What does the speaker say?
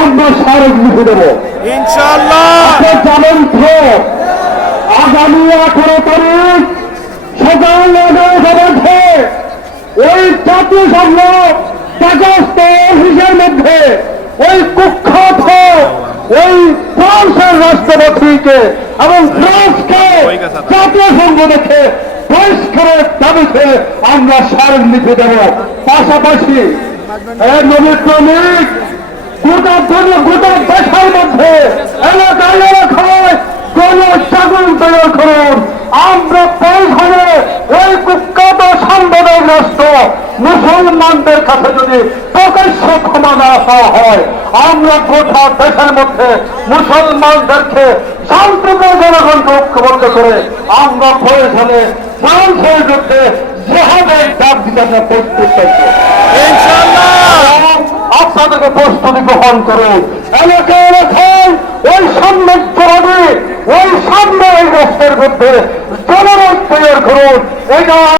আমরা স্মারক লিখে দেবো ইনশাআল্লাহ। আপনি জানেন তো আগামী 18 তারিখ সকাল 11টার মধ্যে ওই জাতীয় সংসদ কাগজ অফিসের মধ্যে ওই কুখ্যাত ওই ফ্রান্সের রাষ্ট্রপতিকে এবং ফ্রান্সকে জাতীয় সংঘ দেখে বহিষ্কারের দাবিতে আমরা স্মারক লিখে দেব। পাশাপাশি নবী শ্রমিক গোটা দেশের মধ্যে এলাকায় এলাকায় কোন জাগরণ তৈরি করুন। আমরা প্রয়োজনে ওই কুখ্যাত সাম্প্রদায়িক রাষ্ট্র মুসলমানদের কাছে যদি প্রকাশ্য ক্ষমা না পাওয়া হয়, আমরা গোটা দেশের মধ্যে মুসলমানদেরকে শান্তিপূর্ণ জনগণকে ঐক্যবদ্ধ করে আমরা প্রয়োজনে ফ্রান্সের যুদ্ধে জেহাদের ডাক দিতে আমরা প্রস্তুত থাকবো। আপনাদেরকে প্রস্তুতি গ্রহণ করুন। এলাকায় এলাকায় ওই সাম্রাজ্যবাদী ওই সাম্রাজ্যের বিরুদ্ধে জনমত তৈরি করুন। এটা